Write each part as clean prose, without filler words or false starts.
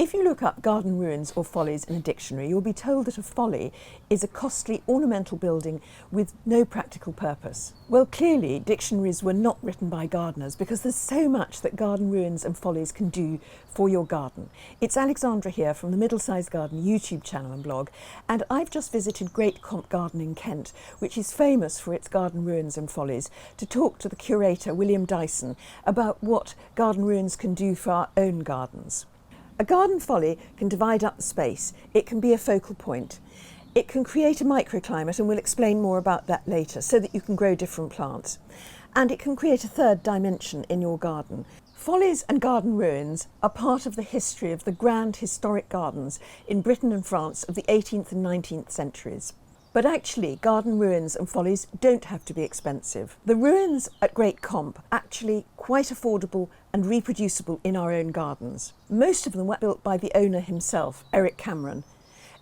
If you look up garden ruins or follies in a dictionary, you'll be told that a folly is a costly ornamental building with no practical purpose. Well, clearly dictionaries were not written by gardeners, because there's so much that garden ruins and follies can do for your garden. It's Alexandra here from the Middle Sized Garden YouTube channel and blog, and I've just visited Great Comp Garden in Kent, which is famous for its garden ruins and follies, to talk to the curator William Dyson about what garden ruins can do for our own gardens. A garden folly can divide up the space. It can be a focal point. It can create a microclimate, and we'll explain more about that later, so that you can grow different plants. And it can create a third dimension in your garden. Follies and garden ruins are part of the history of the grand historic gardens in Britain and France of the 18th and 19th centuries. But actually, garden ruins and follies don't have to be expensive. The ruins at Great Comp are actually quite affordable and reproducible in our own gardens. Most of them were built by the owner himself, Eric Cameron.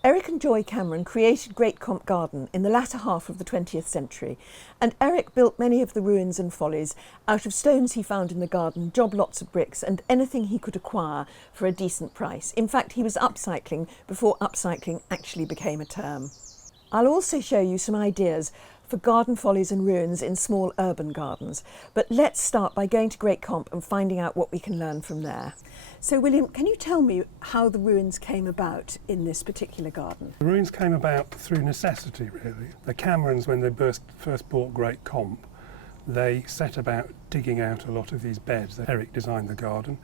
Eric and Joy Cameron created Great Comp Garden in the latter half of the 20th century, and Eric built many of the ruins and follies out of stones he found in the garden, job lots of bricks, and anything he could acquire for a decent price. In fact, he was upcycling before upcycling actually became a term. I'll also show you some ideas for garden follies and ruins in small urban gardens. But let's start by going to Great Comp and finding out what we can learn from there. So William, can you tell me how the ruins came about in this particular garden? The ruins came about through necessity, really. The Camerons, when they first bought Great Comp, they set about digging out a lot of these beds. Eric designed the garden,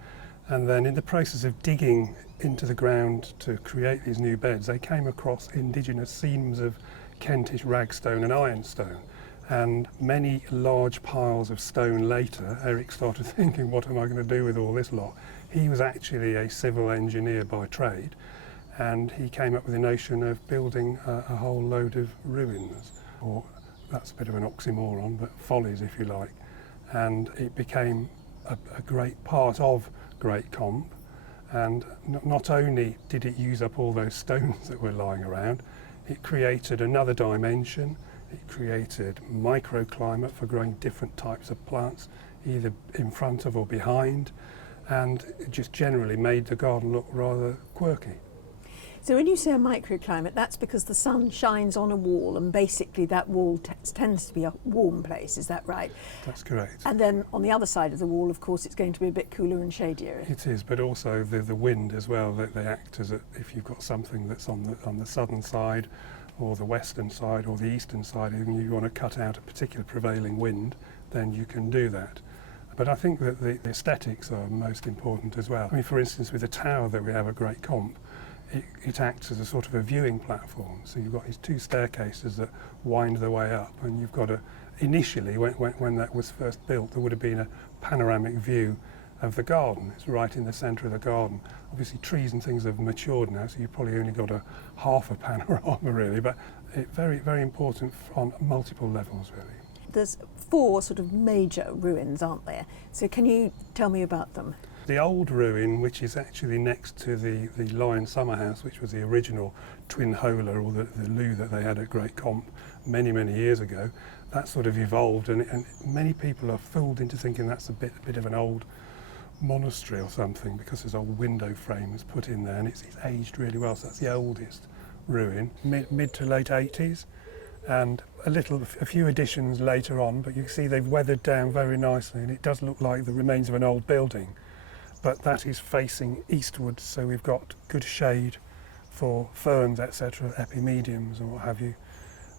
and then in the process of digging into the ground to create these new beds, they came across indigenous seams of Kentish ragstone and ironstone. And many large piles of stone later, Eric started thinking, what am I going to do with all this lot? He was actually a civil engineer by trade, and he came up with the notion of building a whole load of ruins, or that's a bit of an oxymoron, but follies if you like. And it became a great part of Great Comp. And not only did it use up all those stones that were lying around, it created another dimension. It created microclimate for growing different types of plants, either in front of or behind, and it just generally made the garden look rather quirky. So when you say a microclimate, that's because the sun shines on a wall, and basically that wall tends to be a warm place, is that right? That's correct. And then on the other side of the wall, of course, it's going to be a bit cooler and shadier. It is, but also the wind as well, they act as if you've got something that's on the southern side or the western side or the eastern side, and you want to cut out a particular prevailing wind, then you can do that. But I think that the aesthetics are most important as well. I mean, for instance, with the tower that we have at Great Comp, it acts as a sort of a viewing platform. So you've got these two staircases that wind their way up, and you've got initially, when that was first built, there would have been a panoramic view of the garden. It's right in the centre of the garden. Obviously trees and things have matured now, so you've probably only got half a panorama really, but it's very, very important on multiple levels really. There's 4 sort of major ruins, aren't there? So can you tell me about them? The old ruin, which is actually next to the Lion Summer House, which was the original twin holer, or the loo that they had at Great Comp many, many years ago, that sort of evolved, and many people are fooled into thinking that's a bit of an old monastery or something, because there's old window frames put in there, and it's aged really well. So that's the oldest ruin, mid to late 80s, and a few additions later on, but you can see they've weathered down very nicely, and it does look like the remains of an old building. But that is facing eastwards, so we've got good shade for ferns, etc., epimediums and what have you,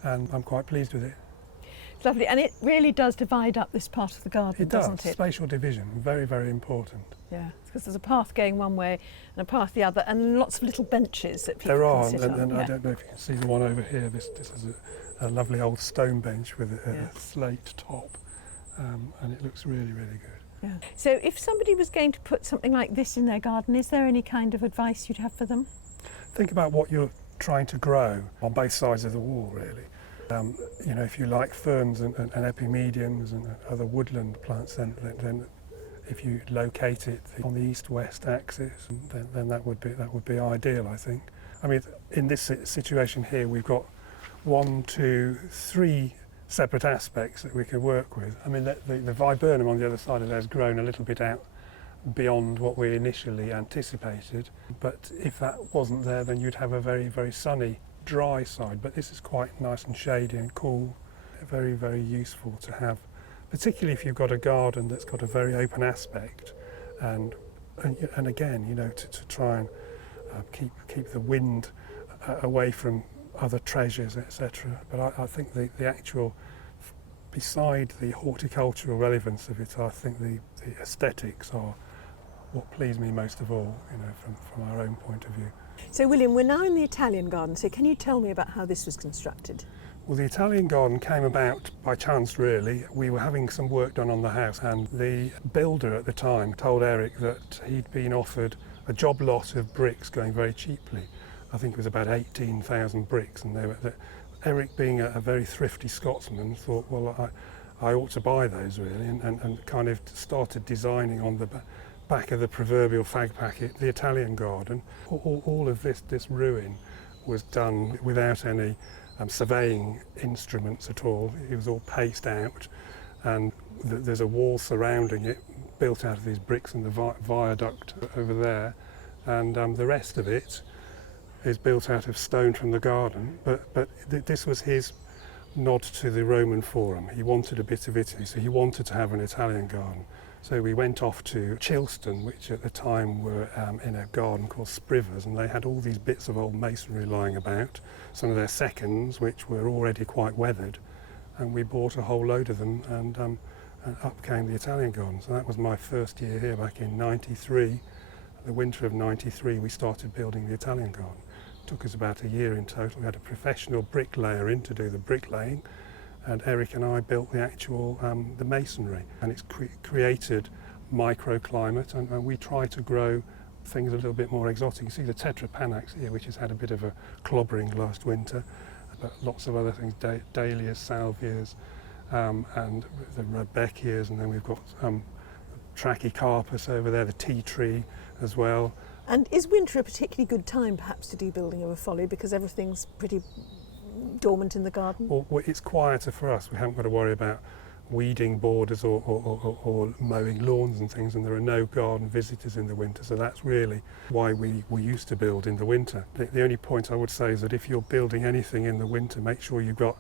and I'm quite pleased with it. It's lovely, and it really does divide up this part of the garden, doesn't it? Spatial division, very, very important. Yeah, because there's a path going one way and a path the other, and lots of little benches that people can sit on. And I don't know if you can see the one over here. This is a lovely old stone bench with a slate top, and it looks really, really good. Yeah. So if somebody was going to put something like this in their garden, is there any kind of advice you'd have for them? Think about what you're trying to grow on both sides of the wall, really. You know, if you like ferns and epimediums and other woodland plants, then if you locate it on the east-west axis, then that would be ideal, I think. I mean, in this situation here, we've got 1, 2, 3 separate aspects that we can work with. I mean, the viburnum on the other side of there has grown a little bit out beyond what we initially anticipated. But if that wasn't there, then you'd have a very, very sunny, dry side. But this is quite nice and shady and cool, very, very useful to have, particularly if you've got a garden that's got a very open aspect, and again, to try and keep the wind away from other treasures, etc. But I think the actual, beside the horticultural relevance of it, I think the aesthetics are what please me most of all, from our own point of view. So William, we're now in the Italian garden, so can you tell me about how this was constructed? Well, the Italian garden came about by chance, really. We were having some work done on the house, and the builder at the time told Eric that he'd been offered a job lot of bricks going very cheaply. I think it was about 18,000 bricks, and Eric, being a very thrifty Scotsman, thought, well, I ought to buy those, really, and kind of started designing on the back of the proverbial fag packet the Italian garden. All of this ruin was done without any surveying instruments at all. It was all paced out, and there's a wall surrounding it built out of these bricks and the viaduct over there, and the rest of it is built out of stone from the garden. But this was his nod to the Roman Forum. He wanted a bit of Italy, so he wanted to have an Italian garden. So we went off to Chilston, which at the time were in a garden called Spriver's, and they had all these bits of old masonry lying about, some of their seconds, which were already quite weathered, and we bought a whole load of them, and up came the Italian garden. So that was my first year here back in '93. The winter of '93 we started building the Italian garden. It took us about a year in total. We had a professional bricklayer in to do the bricklaying, and Eric and I built the actual the masonry, and it's created microclimate, and we try to grow things a little bit more exotic. You see the tetrapanax here, which has had a bit of a clobbering last winter, but lots of other things, dahlias, salvias, and the rudbeckias, and then we've got trachycarpus over there, the tea tree as well. And is winter a particularly good time perhaps to do building of a folly, because everything's pretty dormant in the garden? Well, it's quieter for us. We haven't got to worry about weeding borders or mowing lawns and things, and there are no garden visitors in the winter, so that's really why we used to build in the winter. The only point I would say is that if you're building anything in the winter, make sure you've got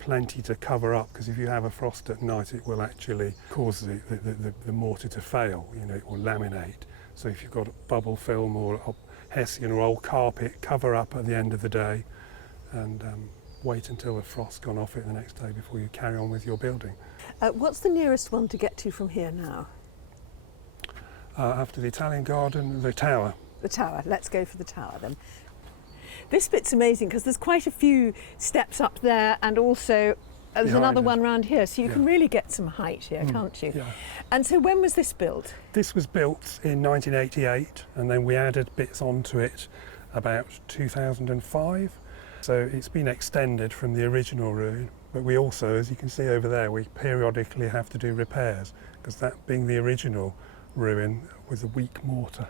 plenty to cover up, because if you have a frost at night, it will actually cause the mortar to fail, it will laminate. So if you've got bubble film or hessian or old carpet, cover up at the end of the day, and wait until the frost's gone off it the next day before you carry on with your building. What's the nearest one to get to from here now? After the Italian garden, the tower. The tower. Let's go for the tower then. This bit's amazing because there's quite a few steps up there, and also there's another one round here, so you can really get some height here, can't you? Yeah. And so when was this built? This was built in 1988, and then we added bits onto it about 2005. So it's been extended from the original ruin, but we also, as you can see over there, we periodically have to do repairs, because that being the original ruin with a weak mortar,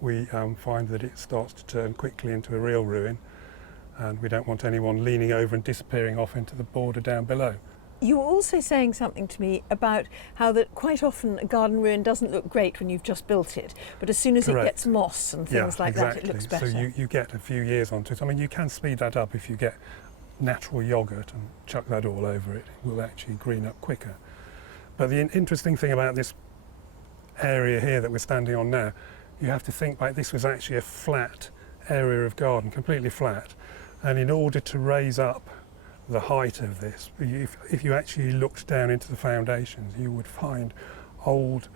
we find that it starts to turn quickly into a real ruin, and we don't want anyone leaning over and disappearing off into the border down below. You were also saying something to me about how that quite often a garden ruin doesn't look great when you've just built it, but as soon as it gets moss and things like that, it looks better. So you get a few years onto it. I mean, you can speed that up if you get natural yoghurt and chuck that all over it. It will actually green up quicker. But the interesting thing about this area here that we're standing on now, you have to think back, this was actually a flat area of garden, completely flat, and in order to raise up the height of this, if you actually looked down into the foundations, you would find old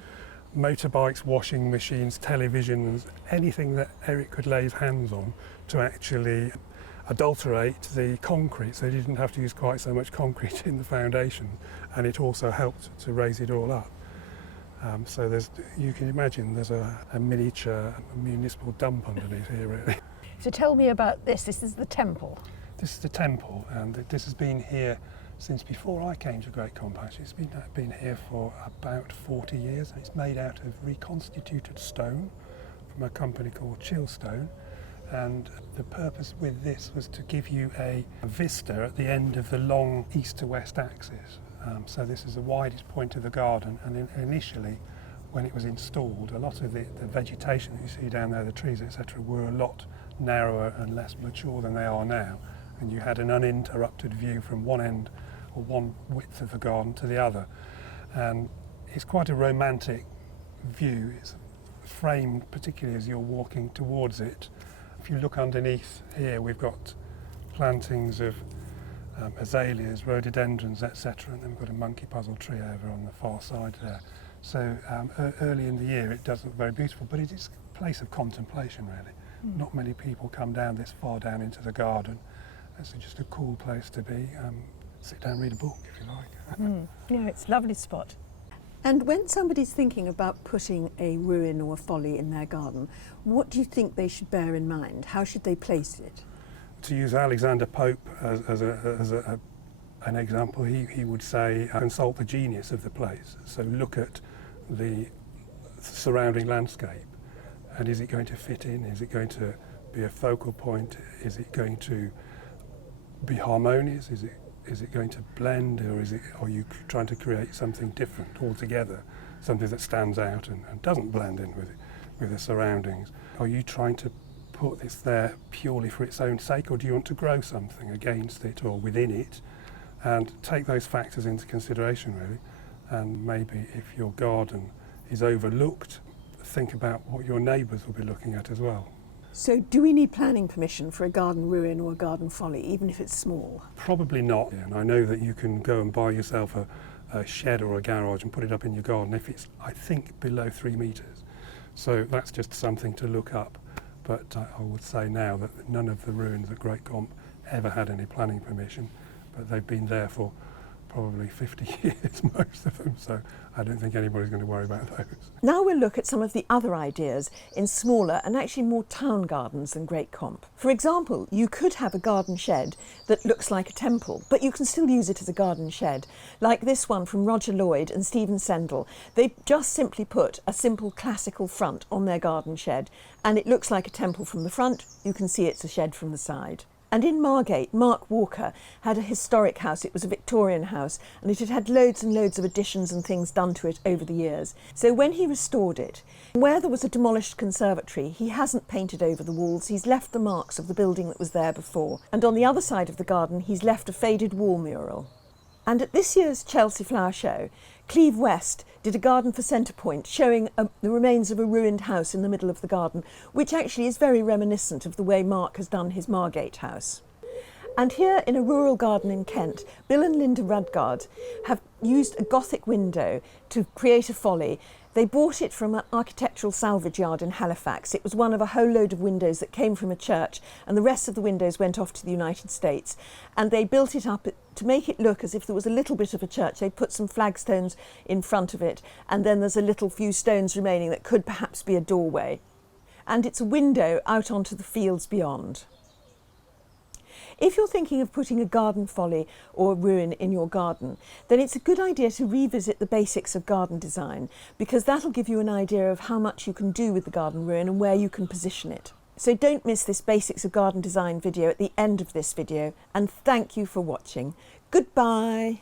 motorbikes, washing machines, televisions, anything that Eric could lay his hands on to actually adulterate the concrete, so he didn't have to use quite so much concrete in the foundation, and it also helped to raise it all up. So you can imagine there's a miniature municipal dump underneath here, really. So tell me about this. This is the temple. This is the temple, and this has been here since before I came to Great Compact. It's been here for about 40 years. It's made out of reconstituted stone from a company called Chilstone, and the purpose with this was to give you a vista at the end of the long east to west axis. So this is the widest point of the garden, and initially when it was installed, a lot of the vegetation that you see down there, the trees, etc., were a lot narrower and less mature than they are now. And you had an uninterrupted view from one end or one width of the garden to the other. And it's quite a romantic view. It's framed particularly as you're walking towards it. If you look underneath here, we've got plantings of azaleas, rhododendrons, etc. And then we've got a monkey puzzle tree over on the far side there. So early in the year it does look very beautiful, but it is a place of contemplation really. Not many people come down this far down into the garden. It's just a cool place to be. Sit down and read a book if you like. Yeah, it's a lovely spot. And when somebody's thinking about putting a ruin or a folly in their garden, what do you think they should bear in mind? How should they place it? To use Alexander Pope as an example, he would say consult the genius of the place. So look at the surrounding landscape, and is it going to fit in? Is it going to be a focal point? Is it going to be harmonious? Is it going to blend, or are you trying to create something different altogether, something that stands out and doesn't blend in with the surroundings? Are you trying to put this there purely for its own sake, or do you want to grow something against it or within it? And take those factors into consideration really. And maybe if your garden is overlooked, think about what your neighbours will be looking at as well. So do we need planning permission for a garden ruin or a garden folly, even if it's small? Probably not. And I know that you can go and buy yourself a shed or a garage and put it up in your garden if it's, I think, below 3 metres. So that's just something to look up. But I would say now that none of the ruins at Great Comp ever had any planning permission, but they've been there for probably 50 years, most of them, so I don't think anybody's going to worry about those. Now we'll look at some of the other ideas in smaller and actually more town gardens than Great Comp. For example, you could have a garden shed that looks like a temple, but you can still use it as a garden shed, like this one from Roger Lloyd and Stephen Sendall. They just simply put a simple classical front on their garden shed, and it looks like a temple from the front. You can see it's a shed from the side. And in Margate, Mark Walker had a historic house. It was a Victorian house, and it had had loads and loads of additions and things done to it over the years. So when he restored it, where there was a demolished conservatory, he hasn't painted over the walls. He's left the marks of the building that was there before. And on the other side of the garden, he's left a faded wall mural. And at this year's Chelsea Flower Show, Cleve West did a garden for Centrepoint showing the remains of a ruined house in the middle of the garden, which actually is very reminiscent of the way Mark has done his Margate house. And here in a rural garden in Kent, Bill and Linda Rudgard have used a Gothic window to create a folly. They bought it from an architectural salvage yard in Halifax. It was one of a whole load of windows that came from a church, and the rest of the windows went off to the United States. And they built it up to make it look as if there was a little bit of a church. They put some flagstones in front of it, and then there's a little few stones remaining that could perhaps be a doorway. And it's a window out onto the fields beyond. If you're thinking of putting a garden folly or a ruin in your garden, then it's a good idea to revisit the basics of garden design, because that'll give you an idea of how much you can do with the garden ruin and where you can position it. So don't miss this Basics of Garden Design video at the end of this video, and thank you for watching. Goodbye.